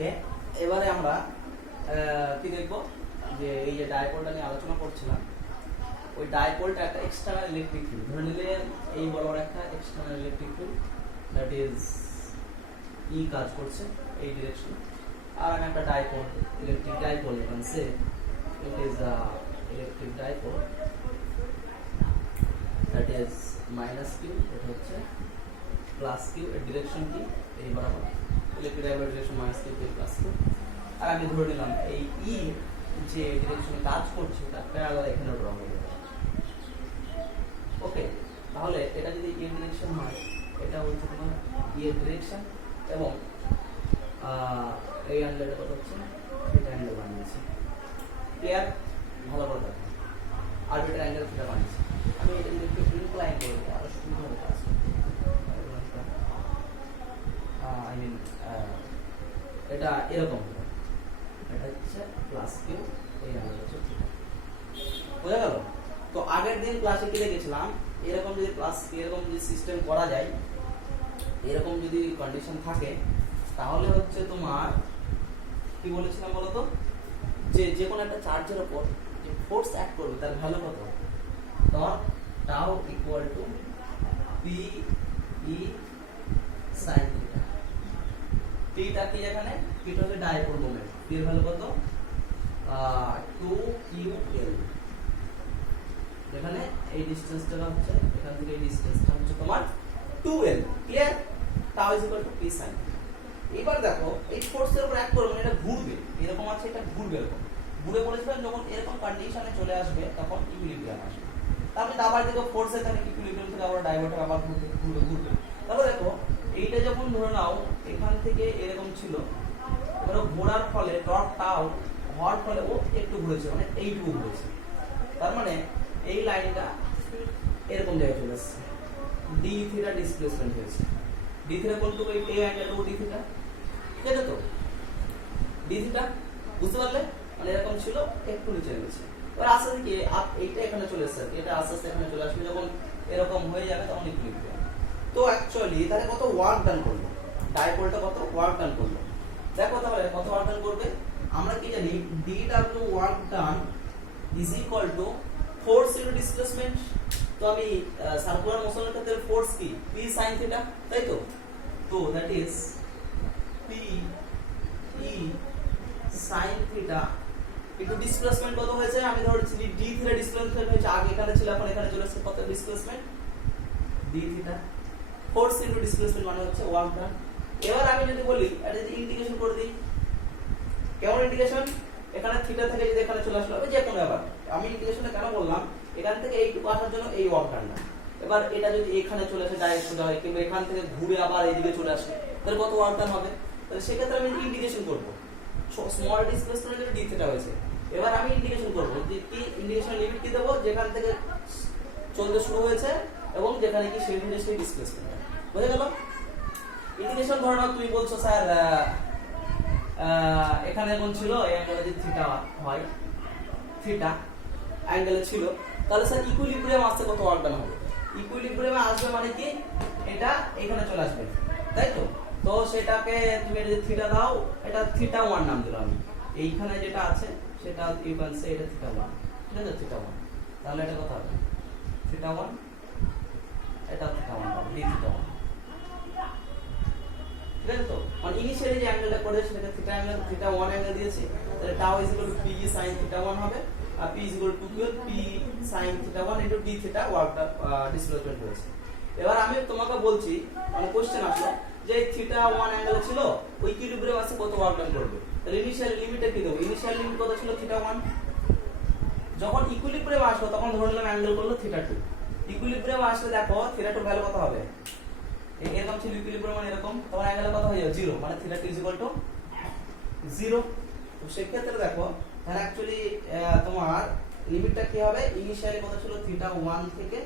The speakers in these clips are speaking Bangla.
ওকে, এবারে আমরা কি দেখব, যে এই যে ডাইপোলটা নিয়ে আলোচনা করছিলাম, ওই ডাইপোলটা একটা এক্সটার্নাল ইলেকট্রিক ফিল্ড, ধরে নিলে এই বরাবর একটা external electric field that is E কাজ করছে এই ডিরেকশন, আর একটা dipole, electric dipole, you can say it is a electric dipole that is minus q, এটা হচ্ছে প্লাস q, এর ডিরেকশন কি এই বরাবর, electric dipole direction minus q plus q, আর আমি ধরে নিলাম এই ই যে ডিরেকশনে কাজ করছে তার প্যারালাল এখানে ড্র হবে। ওকে, তাহলে এটা যদি এর ডিরেকশন হয়, এটা হচ্ছে তোমার এর ডিরেকশন, এবং এই অ্যাঙ্গেলটা কত হচ্ছে, এটা অ্যাঙ্গেল বানিয়েছি, ক্লিয়ার? ভালো করে দেখো, আরবিটার অ্যাঙ্গেল থিটা বানিয়েছি আমি, এটা যদি একটু ইনক্লাইন করে দিই আরো সুন্দর হবে কাজ, আই মিন এটা এরকম হবে, এটা হচ্ছে প্লাস কিউ, এই অ্যাঙ্গেল হচ্ছে থিটা, বোঝা গেল? তো আগের দিন ক্লাসে কি দেখেছিলাম, এরকম যদি প্লাস এরকম যদি সিস্টেম করা যায়, এরকম যদি কন্ডিশন থাকে, তাহলে হচ্ছে তোমার কি বলেছিলাম বলতো, যে যে কোনো একটা চার্জের উপর যে ফোর্স অ্যাক্ট করবে তার ভ্যালু কত, dot tau equal to P E sine theta. পিটা কি, এখানে পিটা হচ্ছে ডাইপোল মোমেন্ট, পি এর ভ্যালু কত, 2ql, যেখানে এই ডিসটেন্সটা হচ্ছে, এখান থেকে এই ডিসটেন্সটা হচ্ছে তোমার 2l, clear? Tau is equal to P sign. এবার দেখো এই ফোর্সের উপর অ্যাক্ট করবে, এটা ঘুরবে, এরকম আছে, এটা ঘুরবে, এরকম ঘুরে বলেছিলাম যখন এরকম কন্ডিশনে চলে আসবে তখন ইকুইলিব্রিয়াম আসবে। তারপরে আবার দেখো ফোর্স এখানে ইকুইলিব্রিয়াম থেকে আবার ডাইভার্টার আবার ঘুরবে। তাহলে দেখো এইটা যখন ধরে নাও এখান থেকে এরকম ছিল, ধরো ঘোরার ফলে ডট টাউ হওয়ার ফলে ও একটু ঘুরেছে, মানে এইটুকু ঘুরেছে, তার মানে এই লাইনটা এরকম জায়গায় চলে এসেছে, ডি থিটা ডিসপ্লেসমেন্ট হয়েছে, ডি থিটা কোনটুকু, এই অ্যাঙ্গেল টু ডি থিটা, ঠিক আছে? তো ডি থিটা বুঝতে পারলে, মানে এরকম ছিল, একটু নিচে গেছে, এবার আস্তে আস্তে কি এইটা এখানে চলে এসেছে, এটা আস্তে আস্তে এখানে চলে আসবে, যখন এরকম হয়ে যাবে তখন ইকুইলিব্রিয়াম। তো অ্যাকচুয়ালি তাহলে কত ওয়ার্ক ডান করলো, ডাইপোলটা কত ওয়ার্ক ডান করলো, দেখো তাহলে কত ওয়ার্ক ডান করবে, আমরা কি জানি dw work done is equal to force into displacement. তো আমি সার্কুলার মোশনের ক্ষেত্রে ফোর্স কি, p sin থিটা, তাই তো? তো that is p e sin theta একটু ডিসপ্লেসমেন্ট কত হয়েছে, আমি ধরেছি d থিটা ডিসপ্লেসমেন্ট হয়েছে, আগে এখানে ছিল এখন এখানে চলে এসেছে, কত displacement, d theta, force into displacement মানে হচ্ছে ওয়ার্ক ডান। এবার আমি যদি বলি এটা যদি ইন্টিগ্রেশন করে দিই, কেমন ইন্টিগ্রেশন, এখানে থিটা থেকে যদি এখানে চলে আসলো, যে কোনো, এবার আমি ইন্টিগ্রেশনটা কেন বললাম, এখান থেকে এইটুকু আসার জন্য এই ওয়ার্ক ডান না, এবার এটা যদি এখানে চলে আসে ডাইরেক্ট সোজা হয়, কিংবা এখান থেকে ঘুরে আবার এইদিকে চলে আসে, তাহলে কত ওয়ার্ক ডান হবে, তাহলে সেক্ষেত্রে আমি ইন্টিগ্রেশন করব, স্মল ডিসপ্লেসমেন্টের জন্য d থিটা হয়েছে, এবার আমি ইন্টিগ্রেশন করব, যে কি ইন্টিগ্রেশন লিমিট কি দেব, যেখান থেকে চলতে শুরু হয়েছে এবং যেখানে কি সেই জিনিসটাই ডিসপ্লেসমেন্ট, বুঝে গেল? ইন্টিগ্রেশন ধরে নাও তুমি বলছো স্যার এখানে এখন ছিল এই অ্যাঙ্গেলে যদি থিটা হয়, থিটা অ্যাঙ্গেলে ছিল, তাহলে স্যার ইকুইলিব্রিয়াম আসতে কত ওয়ার্ক ডান হবে, ইকুইলিব্রিয়ামে আসবে মানে কি, এটা এখানে চলে আসবে, তাই তো? তো সেটাকে তুমি যদি থিটা দাও, এটা থিটা 1 নাম দিলাম আমি, এইখানে যেটা আছে সেটা ইউ ক্যান সে এটা থিটা 1, ঠিক আছে? থিটা 1, তাহলে এটা কত হবে, থিটা 1, এটা থিটা 1 হবে, ডি থিটা 1, ঠিক আছে? তো মানে ইনিশিয়ালি যে অ্যাঙ্গেলটা করেছে সেটা থিটা অ্যাঙ্গেল, থিটা 1 অ্যাঙ্গেল দিয়েছে, তাহলে tau is equal to P sin theta 1 হবে, আর p is equal to p sin theta 1 into d theta ওয়ার্কটা ডিসপ্লেসমেন্ট হয়েছে। এবার আমি তোমাকে বলছি, মানে কোশ্চেন আসলো যে থিটা 1 অ্যাঙ্গেলে ছিল, ওই ইকুইলিব্রিয়াম আসতে কত ওয়ার্ক ডান করবে, তাহলে ইনিশিয়াল লিমিটে কি দেব, ইনিশিয়াল লিমিট কত ছিল, থিটা 1, যখন ইকুইলিব্রিয়াম আসলো তখন ধরে নিলাম অ্যাঙ্গেল করলো থিটা 2, ইকুইলিব্রিয়াম আসলে দেখো থিটা 2 ভ্যালু কত হবে, এরকম ছিল ইকুইলিব্রিয়াম মানে এরকম, তখন অ্যাঙ্গেল কত হয়ে যাবে 0, মানে থিটা 2 ইজ ইকুয়াল টু 0। তো সেই ক্ষেত্রে দেখো তাহলে অ্যাকচুয়ালি তোমার লিমিটটা কি হবে, ইনিশিয়ালি কত ছিল, থিটা 1 থেকে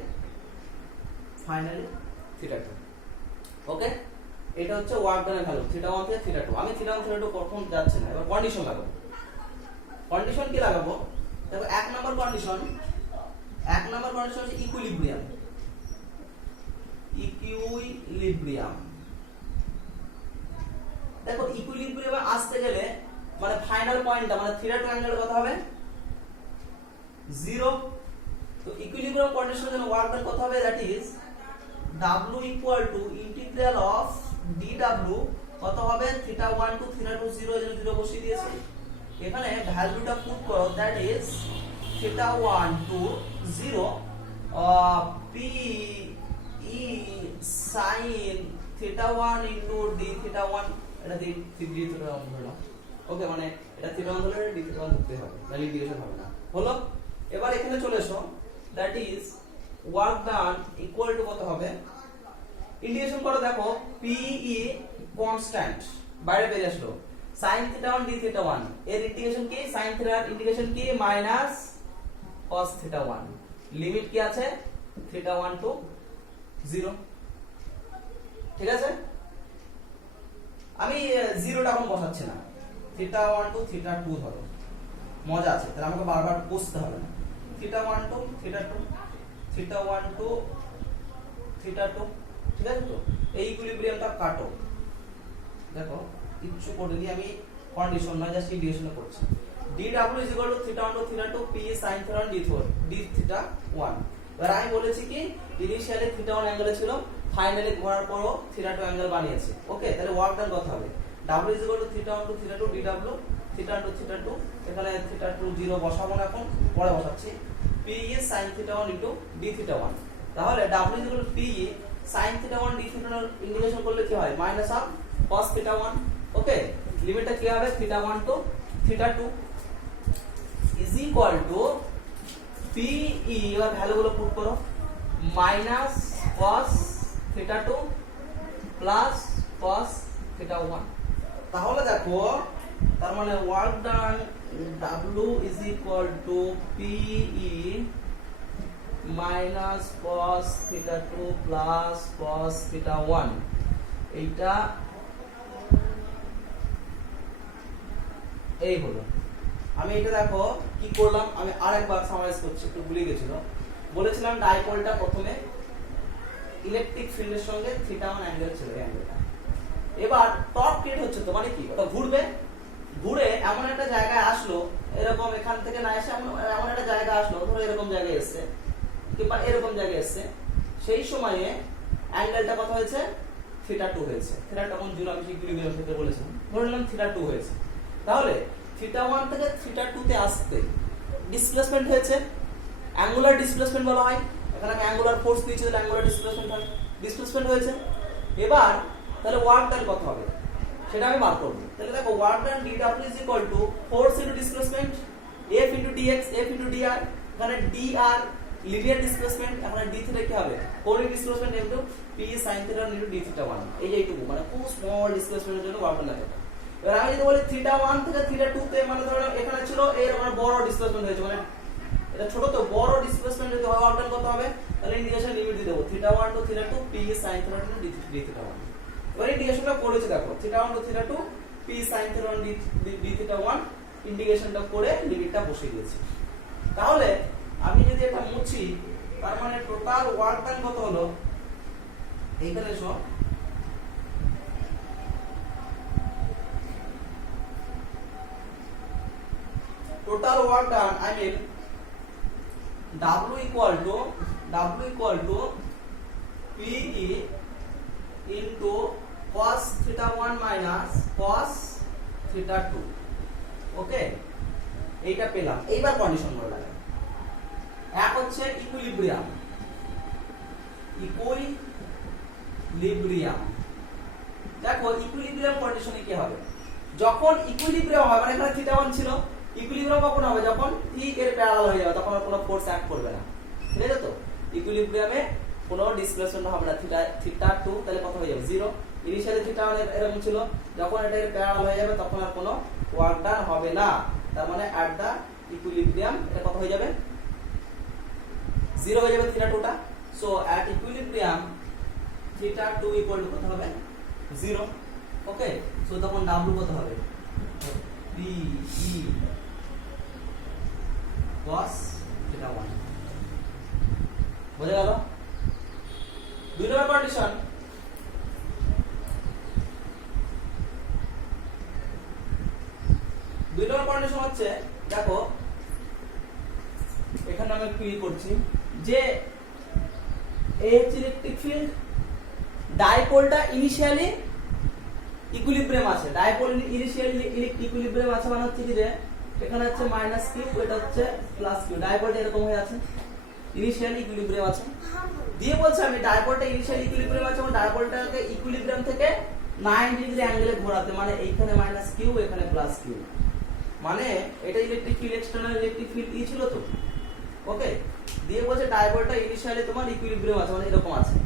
ফাইনালি থিটা 2, ওকে? এটা হচ্ছে ওয়ার্ক ডানের ভ্যালু, থিটা 1 থেকে থিটা 2, আমি থিটা 1 থিটা 2 কখন যাচ্ছে না, এবার কন্ডিশন লাগাবো, কন্ডিশন কি লাগাবো, দেখো এক নাম্বার কন্ডিশন হচ্ছে ইকুইলিব্রিয়াম, ইকুইলিব্রিয়াম দেখো ইকুইলিব্রিয়ামে আসতে গেলে মানে ফাইনাল পয়েন্টটা মানে থিটা টু অ্যাঙ্গেল কত হবে 0 তো ইকুইলিব্রিয়াম কন্ডিশনের জন্য ওয়ার্ক ডান কত হবে that is w equal to integral of dw কত হবে থিটা 1 টু থিটা 2 0 এর জন্য 0 বসিয়ে দিয়েছি এখানে ভ্যালুটা পুট করো that is theta 1 to 0 p e sin theta 1 into d theta 1 এটা d থিটা 1 ধরলাম ওকে মানে এটা থিটা 1 ধরলে d থিটা 1 ধরতে হবে তাহলে ইন্টিগ্রেশন হবে না হলো এবার এখানে চলে এসো that is work done equal to কত হবে ইন্টিগ্রেশন করো দেখো পি ই কনস্ট্যান্ট বাইরে বেরিয়ে আসলো sin থিটা 1 d থিটা 1 এর ইন্টিগ্রেশন কি sin থিটার ইন্টিগ্রেশন কি মাইনাস cos থিটা 1 লিমিট কি আছে থিটা 1 টু 0 ঠিক আছে আমি 0টা এখন বসাচ্ছি না থিটা 1 টু থিটা 2 ধরো মজা আছে তাহলে আমাকে বারবার বসতে হবে না theta 1 to theta 2 theta 1 to theta 2 ঠিক আছে তো এই ইকুইলিব্রিয়ামটা কাটো দেখো কিচ্ছু করিনি আমি কন্ডিশন না জাস্ট ইন্টিগ্রেশন করছি dw theta 1 to theta 2 p sin theta 1 d theta 1 এবার আমি বলেছি কি ইনিশিয়ালি থিটা 1 অ্যাঙ্গেলে ছিল ফাইনালি ঘোরার পরও থিটা 2 অ্যাঙ্গেল বানিয়েছে ওকে তাহলে ওয়ার্ক ডান কত হবে w theta 1 to theta 2 dw theta 1 to theta 2 এখানে থিটা 2 0 বসাবো না এখন পরে বসাচ্ছি p sin theta 1 d theta 1 তাহলে w p sin theta 1 d theta integration করলে কি হয় minus of cos theta 1 okay লিমিটটা কি হবে theta 1 to theta 2 is equal to pe এর ভ্যালুগুলো পুট করো minus cos theta 2 plus cos theta 1 তাহলে দেখো তার মানে work done w is equal to pe minus cos theta 2 plus cos theta 1 এইটা এই হলো আমি এটা দেখো কি করলাম আমি আরেকবার সামারাইজ করছি একটু ভুলে গেছিল বলেছিলাম ডাইপোলটা প্রথমে ইলেকট্রিক ফিল্ডের সঙ্গে থিটা 1 অ্যাঙ্গেল ছিল এই অ্যাঙ্গেলটা এবার টর্ক ক্রিয়েট হচ্ছে তো মানে কি ওটা ঘুরবে ঘুরে এমন একটা জায়গায় আসলো এরকম এখান থেকে না এসে এমন একটা জায়গা আসলো ধরো এরকম জায়গায় এসেছে কিংবা এরকম জায়গায় এসেছে সেই সময়ে অ্যাঙ্গেলটা কত হয়েছে থিটা 2 হয়েছে থিটা তখন 0 আমি ইকুইলিব্রিয়াম থেকে বলেছিলাম ধরে নিলাম থিটা 2 হয়েছে তাহলে থিটা 1 থেকে থিটা 2 তে আসতে ডিসপ্লেসমেন্ট হয়েছে অ্যাঙ্গুলার ডিসপ্লেসমেন্ট বলা হয় এখানে আমি অ্যাঙ্গুলার ফোর্স দিয়েছি তাহলে অ্যাঙ্গুলার ডিসপ্লেসমেন্ট হয় ডিসপ্লেসমেন্ট হয়েছে এবার তাহলে ওয়ার্ক ডান কত হবে সেটা আমি বার করব তাহলে দেখো work done dw force into displacement f into dx f into dr এখানে dr লিনিয়ার ডিসপ্লেসমেন্ট এখানে d থিটা কি হবে কোণিক displacement into p sin theta into d theta 1 এই যে এইটুকু মানে খুব স্মল ডিসপ্লেসমেন্টের জন্য ওয়ার্ক ডান লাগে এবার আমি যদি বলি থিটা 1 থেকে থিটা 2 তে মানে ধরো এখানে ছিল এর মানে বড় ডিসপ্লেসমেন্ট হয়েছে মানে এটা ছোট তো বড় ডিসপ্লেসমেন্ট যদি হয় ওয়ার্ক ডান কত হবে তাহলে ইন্টিগ্রেশন লিমিট দিয়ে দেব theta 1 to theta 2 p sin theta into d theta 1 এবার ইন্টিগ্রেশনটা করেছি দেখো theta 1 to theta 2 p sin theta 1 d theta 1 ইন্টিগ্রেশনটা করে লিমিটটা বসিয়ে দিয়েছি তাহলে আমি যদি এটা মুছি তার মানে টোটাল ওয়ার্ক ডান কত হলো এইখানে এসো total work done I mean w equal to pe into cos theta 1 minus cos theta 2 ওকে এইটা পেলাম এইবার কন্ডিশন গুলো লাগাই এক হচ্ছে ইকুইলিব্রিয়াম দেখো ইকুইলিব্রিয়াম কন্ডিশনে কি হবে যখন ইকুইলিব্রিয়াম হয় মানে এখানে থিটা 1 ছিল ইকুইলিব্রিয়াম কখন হবে যখন ঠিক এর প্যারালাল হয়ে যাবে তখন আর কোনো ফোর্স অ্যাক্ট করবে না ঠিক আছে তো ইকুইলিব্রিয়ামে কোনো ডিসপ্লেসমেন্ট হবে না থিটা 2 তাহলে কত হয়ে যাবে 0 ইনিশিয়ালি থিটা 1 এরকম ছিল যখন এটা এর প্যারালাল হয়ে যাবে তখন আর কোনো ওয়ার্ক ডান হবে না তার মানে এট দা ইকুইলিব্রিয়াম এটা কত হয়ে যাবে 0 হয়ে যাবে থিটা 2 টা so at equilibrium theta 2 equal to কত হবে 0 ওকে সো তখন w কত হবে p e cos theta 1 বোঝা গেল দুই নম্বর কন্ডিশন দুই নম্বর কন্ডিশন হচ্ছে দেখো এখানে আমি একটু করছি যে এই হচ্ছে ইলেকট্রিক ফিল্ড, ডাইপোলটা ইনিশিয়ালি ইকুইলিব্রিয়াম আছে, ডাইপোল ইনিশিয়ালি ইকুইলিব্রিয়াম আছে মানে হচ্ছে কি যে এখানে হচ্ছে মাইনাস কিউ, এটা হচ্ছে প্লাস কিউ, ডাইপোলটা এরকম হয়ে আছে, ইনিশিয়ালি ইকুইলিব্রিয়াম আছে। দিয়ে বলছে আমি ডাইপোলটা ইনিশিয়ালি ইকুইলিব্রিয়াম আছে, মানে ডাইপোলটাকে ইকুইলিব্রিয়াম থেকে 90 ডিগ্রি অ্যাঙ্গেলে ঘোরাতে, মানে এইখানে মাইনাস কিউ এখানে প্লাস কিউ, মানে এটা electric field, external electric field ই ছিল তো, ওকে। দিয়ে বলছে ডাইপোলটা ইনিশিয়ালি তোমার ইকুইলিব্রিয়াম আছে মানে এরকম আছে,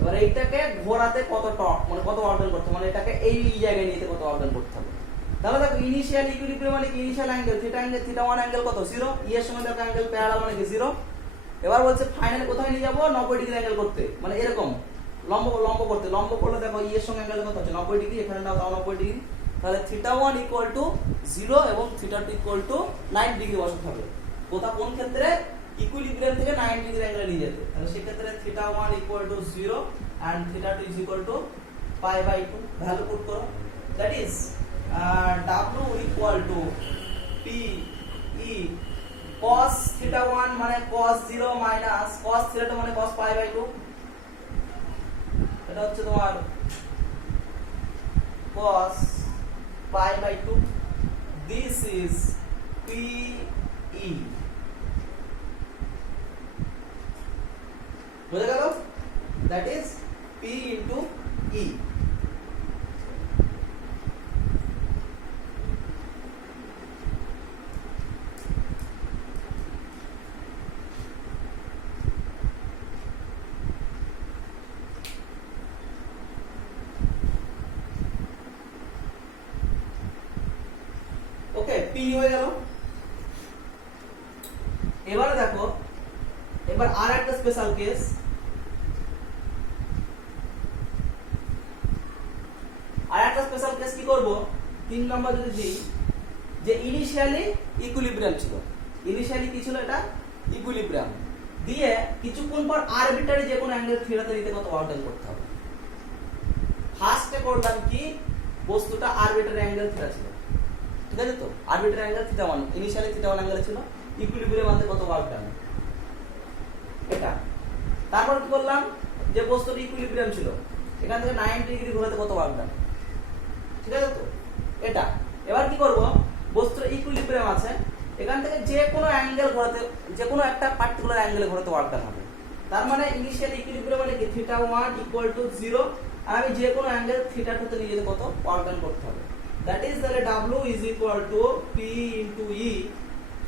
এবার এইটাকে ঘোরাতে কত টর্ক মানে কত ওয়ার্ক করতে, মানে এটাকে এই জায়গায় নিতে কত ওয়ার্ক করতে হবে। তাহলে দেখো ইনিশিয়াল ইকুইলিব্রিয়াম মানে ইনিশিয়াল অ্যাঙ্গেল থিটা 1 অ্যাঙ্গেল কত 0, ই এর সঙ্গে দেখো অ্যাঙ্গেল প্যারালাল মানে কি 0। এবার বলছে ফাইনালি কোথায় নিয়ে যাব 90 ডিগ্রি অ্যাঙ্গেল করতে, মানে এরকম লম্ব করতে, লম্ব করলে দেখো ই এর সঙ্গে অ্যাঙ্গেল কত হচ্ছে 90 ডিগ্রি, এখানে নাও দাও 90 ডিগ্রি, তাহলে থিটা 1 0 এবং থিটা 2 90 ডিগ্রি বসাতে হবে। কোন ক্ষেত্রে ইকুইলিব্রিয়াম থেকে 90 ডিগ্রি অ্যাঙ্গেলে নিয়ে যেতে, তাহলে সেই ক্ষেত্রে theta 1 0 and theta 2 pi/2 value put করো, that is w p e cos theta 1 মানে cos 0 minus cos theta 2 মানে cos pi/2, এটা হচ্ছে তোমার cos pi/2, this is p e, বুঝা গেল, that is p into e। Okay, p হয়ে গেল। এবারে দেখো এবার আর একটা স্পেশাল কেস, আর একটা স্পেশাল কেস কি করব 3 নাম্বার যদি দিই যে ইনিশিয়ালি ইকুইলিব্রিয়াম ছিল, ইনিশিয়ালি কি ছিল এটা ইকুইলিব্রিয়াম, দিয়ে কিছুক্ষণ পর আরবিট্রারি যে কোনো অ্যাঙ্গেল থিটাতে নিতে কত ওয়ার্ক ডান করতে হবে। ফার্স্টে করলাম কি বস্তুটা আরবিট্রারি অ্যাঙ্গেল থিটা ছিল, ঠিক আছে তো, arbitrary angle theta 1, initially theta 1 angle ছিল, ইকুইলিব্রিয়াম আনতে কত ওয়ার্ক ডান এটা। তারপর কি করলাম যে বস্তুটা ইকুইলিব্রিয়াম ছিল, এখান থেকে 90 ডিগ্রি ঘোরাতে কত ওয়ার্ক ডান, ঠিক আছে তো এটা। এবার কি করব বস্তুর ইকুইলিব্রিয়াম আছে, এখান থেকে যে কোনো অ্যাঙ্গেল ঘোরাতে, যে কোনো একটা পার্টিকুলার অ্যাঙ্গেলে ঘোরাতে ওয়ার্ক ডান হবে। তার মানে ইনিশিয়াল ইকুইলিব্রিয়াম মানে কি থিটা 1 0, আর আমি যে কোনো অ্যাঙ্গেল থিটা 2 তে নিয়ে যেতে কত ওয়ার্ক ডান করতে হবে, দ্যাট ইজ তাহলে w p into e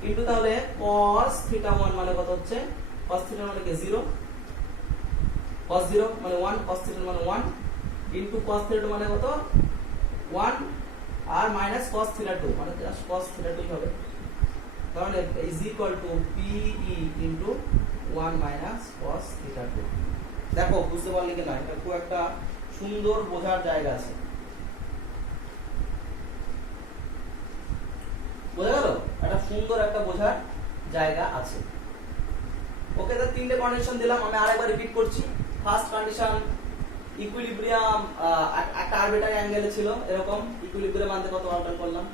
into তাহলে cos থিটা 1 মানে কত হচ্ছে cos থিটা মানে কি 0, cos 0 মানে 1, cos থিটা মানে 1 ইনটু cos থিটা মানে কত 1 আর মাইনাস cos থিটা 2 মানে জাস্ট cos থিটা 2 হবে, তাহলে is equal two pe into 1 minus cos theta 2। দেখো বুঝতে পারলে কি না, এটা খুব একটা সুন্দর বোঝার জায়গা আছে, বোঝা গেল, একটা সুন্দর একটা বোঝার জায়গা আছে। ওকে, তো তিনটে কন্ডিশন দিলাম, আমি আরেকবার রিপিট করছি। ফার্স্ট কন্ডিশন ইকুইলিব্রিয়াম একটা আরবিট্রারি অ্যাঙ্গেলে ছিল, এরকম ইকুইলিব্রিয়াম আনতে কত ওয়ার্ক ডান করলাম।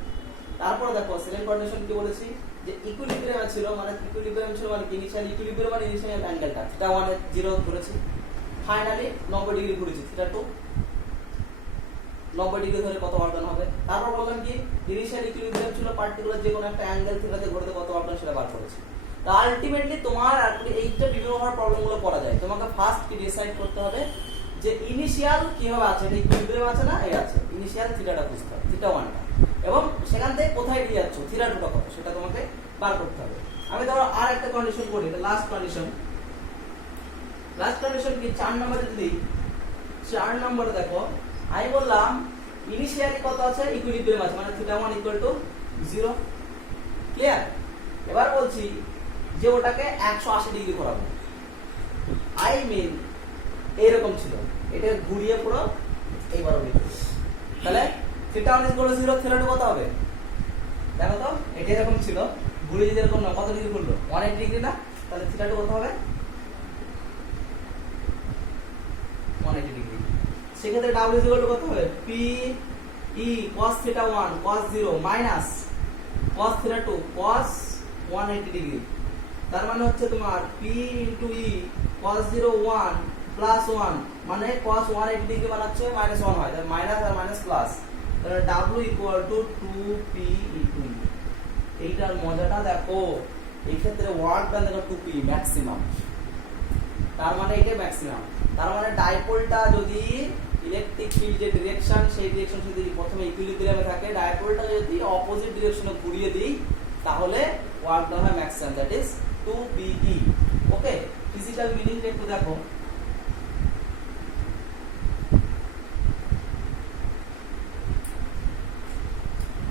তারপর দেখো সেকেন্ড কন্ডিশন কি বলেছি যে ইকুইলিব্রিয়াম ছিল মানে ইকুইলিব্রিয়াম ছিল মানে ইনিশিয়াল ইকুইলিব্রিয়াম মানে ইনিশিয়াল অ্যাঙ্গেলটা থিটা 1 এর 0 ধরেছি, ফাইনালি 90 ডিগ্রি ঘুরেছি, থিটা 2 90 ডিগ্রি ধরে কত ওয়ার্ক ডান হবে। তারপর বললাম কি ইনিশিয়াল ইকুইলিব্রিয়াম ছিল পার্টিকুলার যে কোনো একটা অ্যাঙ্গেল থিটাতে ঘুরতে কত ওয়ার্ক ডান সেটা বার করেছি। তো আলটিমেটলি তোমার এইটা বিভিন্ন ধরনের প্রবলেমগুলো করা যায়, তোমাকে ফার্স্ট কি ডিসাইড করতে হবে যে ইনিশিয়াল কিভাবে আছে, এটা ইকুইলিব্রিয়াম আছে না, এই আছে ইনিশিয়াল থিটাটা বুঝতে হবে, থিটা 1 টা, এবং সেখান থেকে কোথায় নিয়ে যাচ্ছ থিটা 2 টা কত সেটা তোমাকে বার করতে হবে। আমি ধরো আর একটা কন্ডিশন করি, এটা লাস্ট কন্ডিশন। লাস্ট কন্ডিশন কি 4 নম্বরে যদি 4 নম্বরে দেখো আমি বললাম ইনিশিয়ালি কত আছে ইকুইলিব্রিয়াম আছে মানে থিটা 1 0, ক্লিয়ার। এবার বলছি যে ওটাকে 180 ডিগ্রি ঘোরাবো, আই মিন এইরকম ছিল, এটা ঘুরিয়ে পুরো এইবার তাহলে থিটা 1 0, থিটা 2 কত হবে দেখো তো, এটা এরকম ছিল, ঘুরিয়ে যদি এরকম না কত ডিগ্রি ঘুরলো 180 ডিগ্রি না, তাহলে থিটা 2 কত হবে 180 ডিগ্রি। সেক্ষেত্রে w কত হবে p e cos theta 1 cos 0 minus cos theta 2 cos 180 degree, তার মানে হচ্ছে তোমার p into e cos 0 1 plus 1 মানে cos 180 ডিগ্রি বানাচ্ছে minus 1 হয়, তাহলে মাইনাস আর মাইনাস প্লাস, তাহলে w equal to 2p into e। এইটার মজাটা দেখো, এই ক্ষেত্রে ওয়ার্ক ডান দেখো 2p ম্যাক্সিমাম, তার মানে এটা ম্যাক্সিমাম। তার মানে ডাইপোলটা যদি ইলেকট্রিক ফিল্ড যে ডিরেকশন সেই ডিরেকশন যদি প্রথমে ইকুইলিব্রিয়ামে থাকে, ডাইপোলটা যদি অপোজিট ডিরেকশনে ঘুরিয়ে দিই তাহলে ওয়ার্ক ডান হয় maximum, that is 2pe। Okay, physical মিনিংটা একটু দেখো।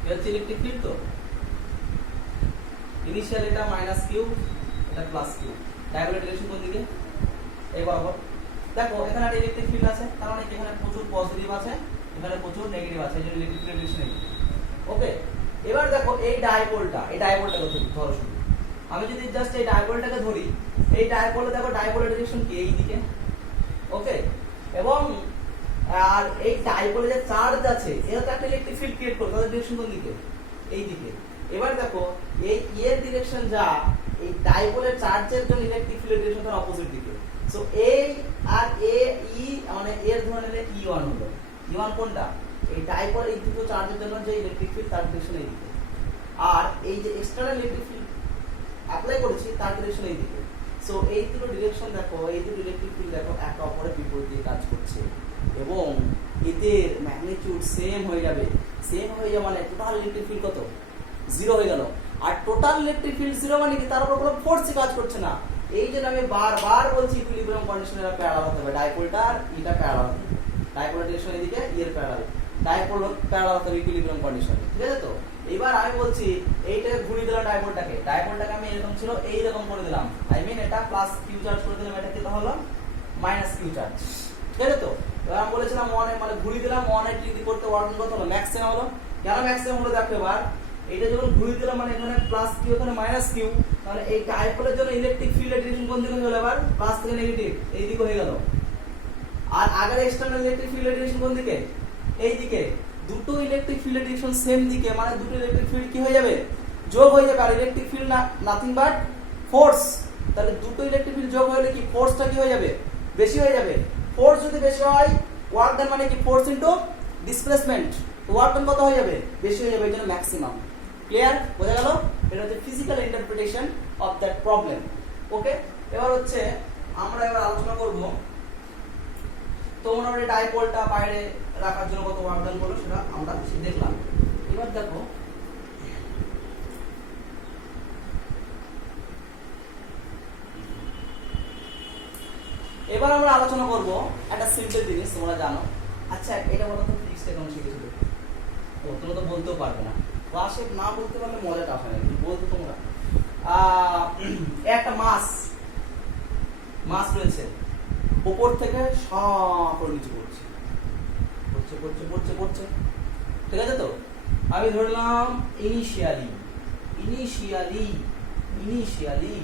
এটা ইলেকট্রিক ফিল্ড, তো ইনিশিয়াল এটা মাইনাস কিউ, এটা প্লাস কিউ, ডাইপোলের ডিরেকশন কোন দিকে? এই বরাবর। দেখো এখানে একটা ইলেকট্রিক ফিল্ড আছে, তার মানে এখানে প্রচুর পজিটিভ আছে, এখানে প্রচুর নেগেটিভ আছে, এই জন্য ইলেকট্রিক ফিল্ড ডিরেকশন এই। ওকে, এবার দেখো এই ডাইপোলটাকে ধরো শুধু, আমি যদি জাস্ট এই ডাইপোলটাকে ধরি, এই ডাইপোলে দেখো ডাইপোলের ডিরেকশন কি এই দিকে। ওকে, এবং আর এই ডাইপোলে যে চার্জ আছে এটা তো একটা ইলেকট্রিক ফিল্ড ক্রিয়েট করে, তাদের ডিরেকশন কোন দিকে? এই দিকে। এবার দেখো এই এর ডিরেকশন যা, এই ডাইপোলের চার্জের জন্য ইলেকট্রিক ফিল্ডের ডিরেকশন তার অপোজিট দিকে। সো এই আর এ ই মানে এর ধরে নিলে E1 হলো। E1 কোনটা? এই ডাইপোল এই দুটো চার্জের জন্য যে ইলেকট্রিক ফিল্ড তার ডিরেকশন এই দিকে, আর এই যে এক্সটার্নাল ইলেকট্রিক ফিল্ড অ্যাপ্লাই করেছি তার ডিরেকশন এই দিকে। সো এই দুটো ডিরেকশন দেখো, এই দুটো ইলেকট্রিক ফিল্ড দেখো একে অপরের বিপরীত দিয়ে কাজ করছে, এবং এদের ম্যাগনিটিউড সেম হয়ে যাবে। সেম হয়ে যাবে মানে টোটাল ইলেকট্রিক ফিল্ড কত? 0 হয়ে গেল। আর টোটাল ইলেকট্রিক ফিল্ড 0 মানে কি? তার উপর কোনো ফোর্সই কাজ করছে না। এই জন্য আমি বারবার বলছি ইকুইলিব্রিয়াম কন্ডিশনে এরা প্যারালাল হতে হবে, ডাইপোলটা আর এটা প্যারালাল হবে, ডাইপোলের ডিরেকশন এদিকে, এর প্যারালাল, ডাইপোল প্যারালাল হতে হবে ইকুইলিব্রিয়াম কন্ডিশনে, ঠিক আছে? তো এবার আমি বলছি এইটাকে ঘুরিয়ে দিলাম ডাইপোলটাকে আমি এরকম ছিল এইরকম করে দিলাম, আই মিন এটা প্লাস কিউ চার্জ করে দিলাম, এটা কি হলো মাইনাস কিউ চার্জ, ঠিক আছে? তো এবার আমি বলেছিলাম 1 মানে ঘুরিয়ে দিলাম 180 ডিগ্রি করতে ওয়ার্ক কত হলো? ম্যাক্সিমাম হলো। কেন ম্যাক্সিমাম হলো দেখো, এবার এটা যখন ঘুরিয়ে দিলাম মানে এখানে প্লাস কিউ এখানে মাইনাস কিউ, তাহলে এই ডাইপোলের জন্য ইলেকট্রিক ফিল্ডের ডিরেকশন কোন দিকে হলো? এবার প্লাস থেকে নেগেটিভ এই দিকে হয়ে গেল। আর আগের এক্সটার্নাল ইলেকট্রিক ফিল্ডের ডিরেকশন কোন দিকে? এই দিকে। দুটো ইলেকট্রিক ফিল্ডের ডিরেকশন সেম দিকে, মানে দুটো ইলেকট্রিক ফিল্ড কি হয়ে যাবে? যোগ হয়ে যাবে। আর electric field nothing but force, তাহলে দুটো ইলেকট্রিক ফিল্ড যোগ হলে কি ফোর্সটা কি হয়ে যাবে? বেশি হয়ে যাবে। ফোর্স যদি বেশি হয়, ওয়ার্ক ডান মানে কি? ফোর্স ইনটু ডিসপ্লেসমেন্ট, তো ওয়ার্ক ডান কত হয়ে যাবে? বেশি হয়ে যাবে, এই জন্য ম্যাক্সিমাম। ক্লিয়ার? বোঝা গেল? এটা হচ্ছে physical interpretation of that problem. Okay, এবার হচ্ছে আমরা এবার আলোচনা করব তো মোটামুটি ডাইপোলটা বাইরে রাখার জন্য কত ওয়ার্ক ডান করলো সেটা আমরা দেখলাম। এবার দেখো এবার আমরা আলোচনা করব একটা সিম্পল জিনিস, তোমরা জানো। আচ্ছা এটা বলো তো, ফিজিক্সটা কেমন শিখেছিলে? তোমরা তো বলতেও পারবে না, ক্লাসে না বলতে পারলে মজাটা আসে না, বলতো তোমরা। একটা মাস রয়েছে, উপর থেকে সব নিচে পড়ছে, ঠিক আছে? তো আমি ধরলাম ইনিশিয়ালি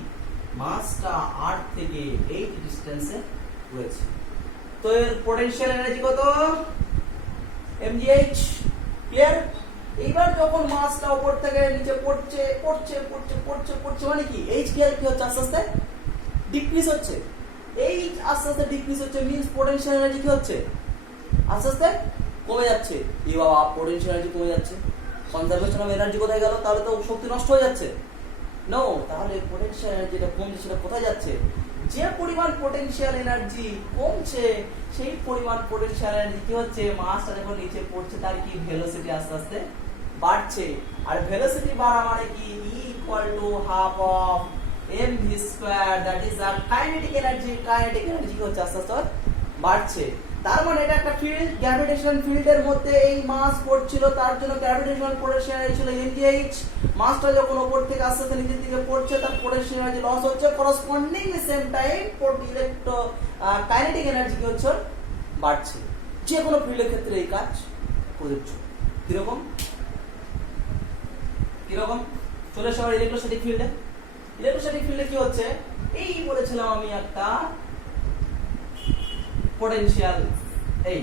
মাসটা আর্থ থেকে 8 ডিস্টেন্সে রয়েছে। তো এর পোটেনশিয়াল এনার্জি কত? mgh। ক্লিয়ার? এইবার যখন মাসটা উপর থেকে নিচে পড়ছে মানে কি এইচ কি হচ্ছে? আস্তে আস্তে ডিক্রিজ হচ্ছে। এইচ আস্তে আস্তে ডিক্রিজ হচ্ছে মিন্স পোটেনশিয়াল এনার্জি কি হচ্ছে? আস্তে আস্তে কমে যাচ্ছে। এই বাবা, পোটেনশিয়াল এনার্জি কমে যাচ্ছে, কনজারভেশন অফ এনার্জি কোথায় গেল? তাহলে তো শক্তি নষ্ট হয়ে যাচ্ছে। নো, তাহলে পোটেনশিয়াল এনার্জি যেটা কমছে সেটা কোথায় যাচ্ছে? যে পরিমাণ পোটেনশিয়াল এনার্জি কমছে সেই পরিমাণ পোটেনশিয়াল এনার্জি কি হচ্ছে? মাসটা যখন নিচে পড়ছে তার কি ভেলোসিটি আস্তে আস্তে বাড়ছে। আর ভেলোসিটি বাড়া মানে কি? E equal to half of mv square, that is our kinetic energy কি হচ্ছে? আস্তে আস্তে বাড়ছে। তার মানে এটা একটা ফিল্ড, গ্র্যাভিটেশনাল ফিল্ডের মধ্যে এই মাস পড়ছিল, তার জন্য গ্র্যাভিটেশনাল পোটেনশিয়াল এনার্জি ছিল mgh। মাসটা যখন উপর থেকে আস্তে আস্তে নিচের দিকে পড়ছে তার পোটেনশিয়াল এনার্জি লস হচ্ছে, corresponding same time kinetic energy কি হচ্ছে? বাড়ছে। যে কোনো ফিল্ডের ক্ষেত্রে এই কাজ প্রযোজ্য। কিরকম চলে আসে আবার ইলেকট্রোস্ট্যাটিক ফিল্ডে কি হচ্ছে? এই বলেছিলাম আমি একটা পোটেনশিয়াল, এই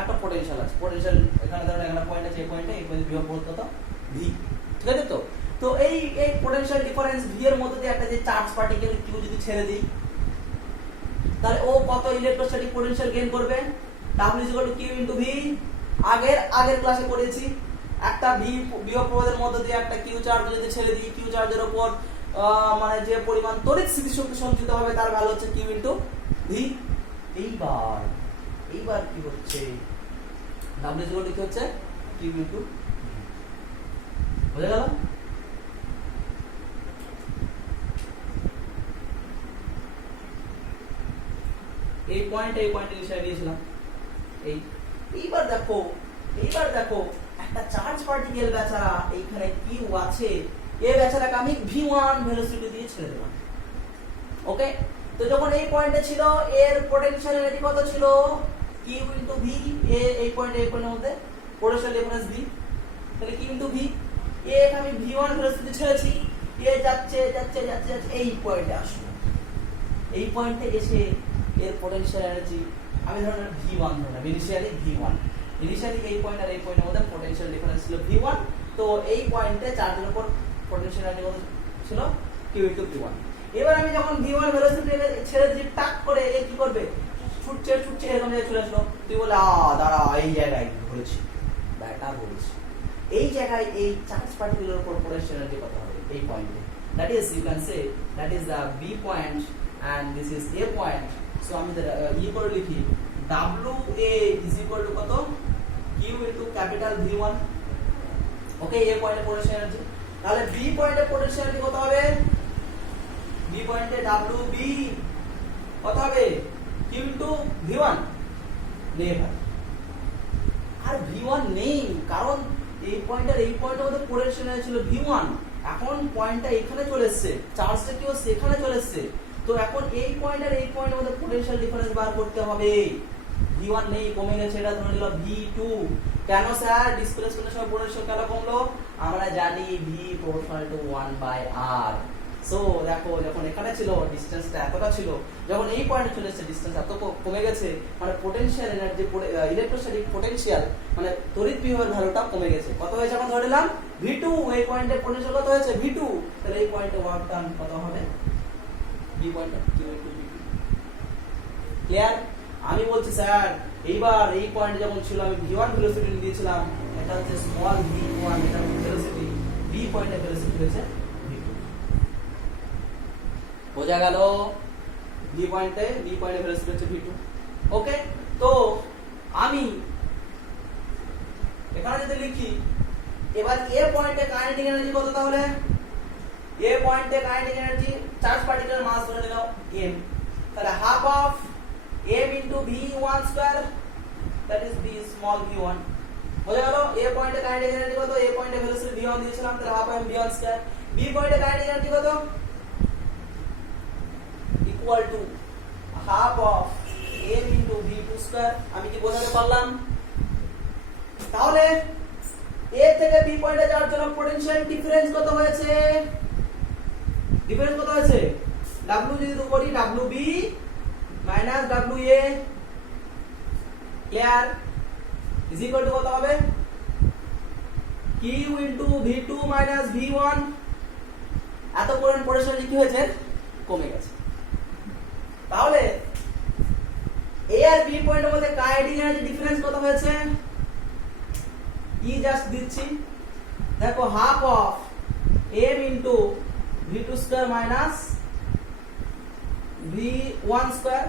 একটা পোটেনশিয়াল আছে, পোটেনশিয়াল এখানে ধরো একটা পয়েন্ট আছে, এই পয়েন্টে বিভব কত? ভি, ঠিক আছে তো? তো এই এই পোটেনশিয়াল ডিফারেন্স ভি এর মধ্যে দিয়ে একটা যে চার্জ পার্টিকেল কিউ যদি ছেড়ে দিই, তাহলে ও কত ইলেকট্রোস্ট্যাটিক পোটেনশিয়াল গেইন করবে? W = Q * V। আগের ক্লাসে করেছি, একটা ভি বিয়োগ প্রবাহের মধ্যে দিয়ে একটা কিউ চার্জ যদি ছেড়ে দিই, কিউ চার্জের উপর মানে যে পরিমাণ তড়িৎ স্থিতিশক্তি সঞ্চিত হবে তার ভ্যালু হচ্ছে Q * V। এইবার কি হচ্ছে? W = কি হচ্ছে? Q * V। বুঝে গেল? এই পয়েন্টে লিখে দিয়েছিলাম। এইবার দেখো একটা চার্জ পার্টিকেল বেচারা এইখানে কিউ আছে, এই বেচারাকে আমি v1 ভেলোসিটি দিয়ে ছেড়ে দিলাম। ওকে, তো যখন এই পয়েন্টে ছিল এর পোটেনশিয়াল এনার্জি কত ছিল? Q * V। এই পয়েন্টের মধ্যে পোটেনশিয়াল ডিফারেন্স V, তাহলে Q * V। একে আমি v1 ভেলোসিটি ছেড়েছি, এ যাচ্ছে এই পয়েন্টে আসলো। এই পয়েন্টে এসে এর পোটেনশিয়াল এনার্জি আমি ধরুন v1 ধরলাম, ইনিশিয়ালি এই পয়েন্ট আর এই পয়েন্টের মধ্যে পোটেনশিয়াল ডিফারেন্স ছিল v1। তো এই পয়েন্টে চার্জের উপর পোটেনশিয়াল এনার্জি কত ছিল? Q * V1। এবার আমি যখন v1 ভেলোসিটি ছেড়ে দিই, টাক করে এ কি করবে? ছুটছে এরকম জায়গায় চলে আসলো। তুই বলে দাঁড়া, এই জায়গায় ধরেছি, ব্যাটা বলছি, এই জায়গায় এই চার্জ পার্টিকেলের উপর পোটেনশিয়াল এনার্জি কত হবে? এই পয়েন্টে, that is you can say that is the B point and this is A point. So আমি করে লিখি WA is equal to কত? Q into capital V1। Okay, A পয়েন্টে পোটেনশিয়াল এনার্জি, তাহলে B পয়েন্টে পোটেনশিয়াল এনার্জি কত হবে? B পয়েন্টে WB কত হবে? Q into V1 নেই ভাই, আর V1 নেই, কারণ এই পয়েন্টের মধ্যে পোটেনশিয়াল এনার্জি ছিল V1। এখন পয়েন্টটা এখানে চলে এসেছে, চার্জটা কি হচ্ছে এখানে চলে এসেছে। তো এখন এই পয়েন্ট আর এই পয়েন্টের মধ্যে পোটেনশিয়াল ডিফারেন্স বার করতে হবে। v1 নেই, কমে গেছে, এটা ধরে নিলাম v2। কেন স্যার? ডিসপ্লেসমেন্টের সময় পোটেনশিয়াল কেন কমলো? আমরা জানি v = 1/r। সো দেখো, যখন এখানে ছিল ডিসটেন্সটা এতটা ছিল, যখন এই পয়েন্টে চলে এসেছে ডিসটেন্স এত কমে গেছে, মানে পোটেনশিয়াল এনার্জি, ইলেকট্রোস্ট্যাটিক পোটেনশিয়াল মানে তড়িৎ বিভবের ভ্যালুটা কমে গেছে। কত হয়েছে এখন ধরে নিলাম? v2। এই পয়েন্টে পোটেনশিয়াল কত হয়েছে? v2। তাহলে এই পয়েন্টে ওয়ার্ক ডান কত হবে? B point Q * V2। Clear? আমি বলছি স্যার, এইবার এই পয়েন্টে যখন ছিল আমি v1 ভেলোসিটি দিয়েছিলাম, এটা হচ্ছে স্মল v1, এটা ভেলোসিটি, B পয়েন্টে ভেলোসিটি হচ্ছে v2। বোঝা গেল? B পয়েন্টে ভেলোসিটি হচ্ছে v2। ওকে, তো আমি এখানে যদি লিখি, এবার A পয়েন্টে কাইনেটিক এনার্জি কত? তাহলে A পয়েন্টে কাইনেটিক এনার্জি, চার্জ পার্টিকেলের মাস ধরে নিলাম m, তাহলে half of m into v1 square, that is b small v1। হয়ে গেল? A পয়েন্টে কাইনেটিক এনার্জি কত? A পয়েন্টে ভেলোসিটি v1 দিয়েছিলাম, তাহলে half m v1 square. B পয়েন্টে কাইনেটিক এনার্জি কত? Equal to half of m into v2 square. আমি কি বোঝাতে পারলাম? তাহলে A থেকে B পয়েন্টে যাওয়ার জন্য পোটেনশিয়াল ডিফারেন্স কত হয়েছে? ডিফারেন্স কত হয়েছে? W যদি করি WB minus WA, clear? Is equal two কত হবে? Q into V2 minus V1। এত পরিমাণ পোটেনশিয়াল কি হয়েছে? কমে গেছে। তাহলে A আর B পয়েন্টের মধ্যে কাইনেটিক এনার্জি ডিফারেন্স কত হয়েছে? জাস্ট দিচ্ছি, দেখো half of m into v2 square minus v1 square.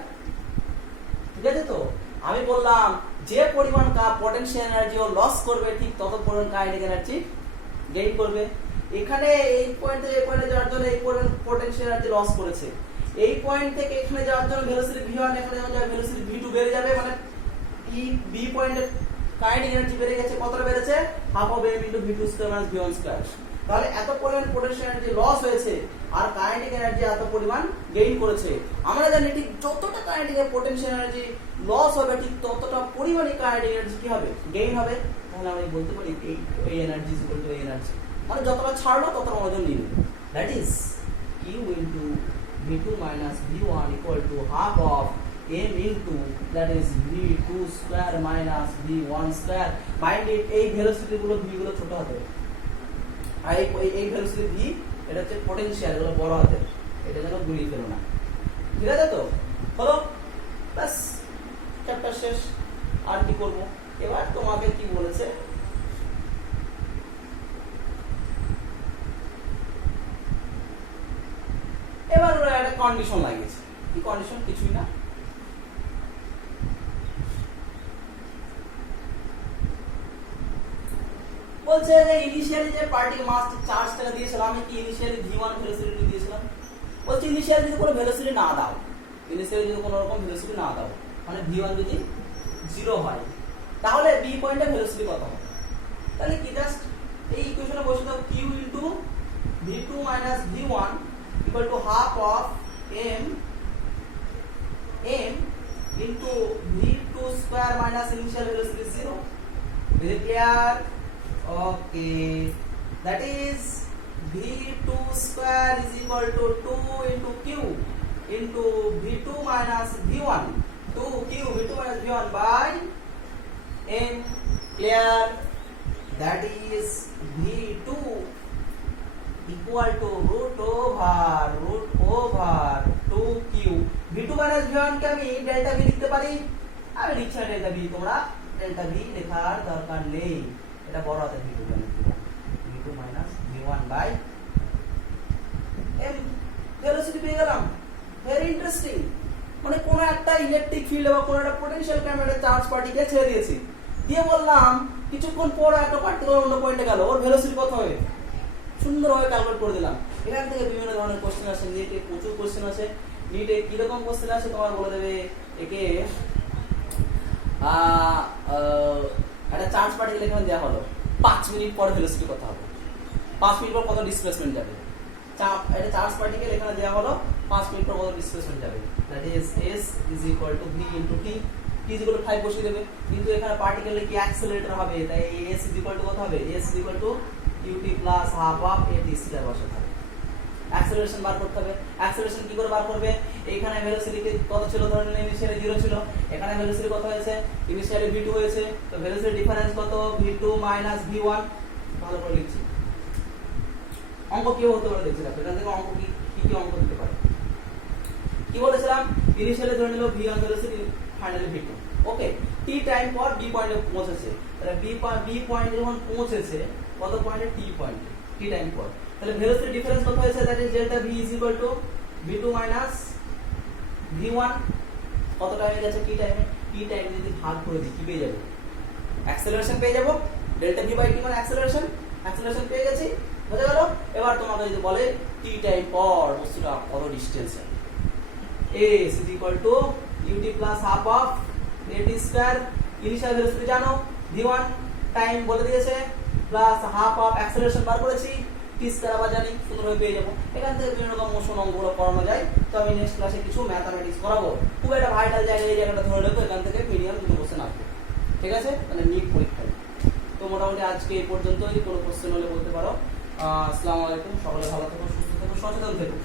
ঠিক আছে? তো আমি বললাম যে পরিমাণ পটেনশিয়াল এনার্জি ও লস করবে, ঠিক তত পরিমাণ কাইনেটিক এনার্জি গেইন করবে। এখানে এই পয়েন্ট থেকে এই পয়েন্টে যাওয়ার জন্য এই পরিমাণ পটেনশিয়াল এনার্জি লস করেছে, এই পয়েন্ট থেকে এখানে যাওয়ার জন্য ভেলোসিটি v1, এখানে যাওয়ার ভেলোসিটি v2 বেড়ে যাবে, মানে B পয়েন্টে কাইনেটিক এনার্জি বেড়ে গেছে। কতটা বেড়েছে? Half of m into v2 square minus v1 square. তাহলে এত পরিমাণ পোটেনশিয়াল এনার্জি লস হয়েছে আর কাইনেটিক এনার্জি এত পরিমাণ গেইন করেছে। আমরা জানি ঠিক যতটা কাইনেটিক পোটেনশিয়াল এনার্জি লস হবে, ঠিক ততটা পরিমাণে কাইনেটিক এনার্জি কি হবে? গেইন হবে। তাহলে আমরা বলতে পারি এই এনার্জি ইজ ইকুয়াল টু এই এনার্জি, মানে যতটা ছাড়লো ততটা ওজন নিয়ে নেবে। That is Q into v2 minus v1 equal to half of m into that is v2 square minus v1 square। Mind it, এই ভেলোসিটি গুলো v গুলো ছোট হবে, আর এই ভেলোসিটি ভি, এটা হচ্ছে পটেনশিয়াল, এগুলো বড় হাতের, এটা যেন গুলিয়ে ফেলো না। ঠিক আছে তো, হলো, ব্যাস চ্যাপ্টার শেষ। আর কি করব, এবার তোমাকে কি বলেছে, এবার ওরা একটা কন্ডিশন লাগিয়েছে। কি কন্ডিশন? কিছুই না, বলছে যে ইনিশিয়ালি যে পার্টিকেল মাস চার্জটা দিয়েছিলাম, আমি কি ইনিশিয়ালি v1 ভেলোসিটি দিয়েছিলাম। বলছে ইনিশিয়ালি যদি কোনো ভেলোসিটি না দাও, ইনিশিয়ালি যদি কোনো রকম ভেলোসিটি না দাও, মানে v1 যদি 0 হয়, তাহলে b পয়েন্টে ভেলোসিটি কত হবে? তাহলে কি জাস্ট এই ইকুয়েশনে বসে দাও, q into v2 minus v1 equal to half of m into v2 square minus initial velocity 0। Is it clear? Okay, that is v2 square is equal to 2 into q into v2 minus v1, 2q v2 minus v1 by m. Clear? That is v2 equal to root over 2q। v2 minus v1 কে আমি ডেল্টা v লিখতে পারি, আমি লিখছি না ডেল্টা v, তোমরা ডেল্টা v লেখার দরকার নেই, এটা বড় হাতের v2 minus v1 by m। Velocity পেয়ে গেলাম। ভেরি ইন্টারেস্টিং, মানে কোন একটা ইলেকট্রিক ফিল্ড বা কোন একটা পোটেনশিয়াল ক্যামেরা চার্জ পার্টিকেল ছেড়ে দিয়েছি, দিয়ে বললাম কিছুক্ষণ পর একটা পার্টিকেল অন্য পয়েন্টে গেল, ওর ভেলোসিটি কত হবে সুন্দরভাবে ক্যালকুলেট করে দিলাম। এখান থেকে বিভিন্ন ধরনের কোশ্চেন আসে, নিটে প্রচুর কোশ্চেন আছে। নিটে কিরকম কোশ্চেন আছে তোমার বলে দেবে, একে একটা চার্জ পার্টিকেল এখানে দেওয়া হলো, 5 মিনিট পর ভেলোসিটি কত হবে, 5 মিনিট পর কত ডিসপ্লেসমেন্ট যাবে। একটা চার্জ পার্টিকেল এখানে দেওয়া হলো, 5 মিনিট পর কত ডিসপ্লেসমেন্ট যাবে, that is s is equal two v into t, t is equal two 5 বসিয়ে দেবে। কিন্তু এখানে পার্টিকেলের কি অ্যাক্সেলারেটর হবে, তাই s ইজ ইকুয়াল টু কত হবে, s is equal two ut plus half of at square বসাতে হবে। অ্যাক্সেলারেশন বার করতে হবে। অ্যাক্সেলারেশন কি করে বার করবে, এইখানে ভেলোসিটি কত ছিল, ধরে নিন ইনিশিয়ালি 0 ছিল, এখানে ভেলোসিটি কত হয়েছে, ইনিশিয়ালি v2 হয়েছে, তো ভেলোসিটি ডিফারেন্স কত, v2 মাইনাস v1। ভালো করে লিখছি, অঙ্ক কি হতে পারে দেখছি, দেখো এখান থেকে অঙ্ক কি অঙ্ক দিতে পারে। কি বলেছিলাম, ইনিশিয়ালি ধরে নিল v1 ভেলোসিটি, ফাইনালি v2। ওকে, t টাইম পর b পয়েন্টে পৌঁছেছে, তাহলে b পয়েন্টে যখন পৌঁছেছে কত পয়েন্টে, t পয়েন্টে, t টাইম পর, তাহলে ভেলোসিটি ডিফারেন্স কত হয়েছে, that is delta v is equal two v2 minus v1। কত টাইমে গেছে, t টাইমে, t টাইমে যদি ভাগ করে দিই কি পেয়ে যাব, অ্যাক্সেলারেশন পেয়ে যাব, ডেল্টা v বাই t মানে অ্যাক্সেলারেশন পেয়ে গেছি, বুঝে গেল। এবার তোমাকে যদি বলে t টাইম পর বস্তুটা কত ডিসটেন্সে, s is equal two ut plus half of at square, initial velocity জানো v1, টাইম বলে দিয়েছে, প্লাস হাফ অফ অ্যাক্সেলারেশন বার করেছি, t স্কয়ার আবার জানি, সুন্দরভাবে পেয়ে যাবো। এখান থেকে বিভিন্ন রকম মোশন অঙ্কগুলো করানো যায়, তো আমি নেক্সট ক্লাসে কিছু ম্যাথমেটিক্স করাবো। খুব একটা ভাইটাল জায়গা, এই জায়গাটা ধরে রাখবো, এখান থেকে মিনিমাম 2 কোশ্চেন আসবে, ঠিক আছে, মানে নিট পরীক্ষায়। তো মোটামুটি আজকে এই পর্যন্তই, কোনো কোশ্চেন হলে বলতে পারো। আসসালামু আলাইকুম, সকলে ভালো থেকো, সুস্থ থেকো, সচেতন থেকো।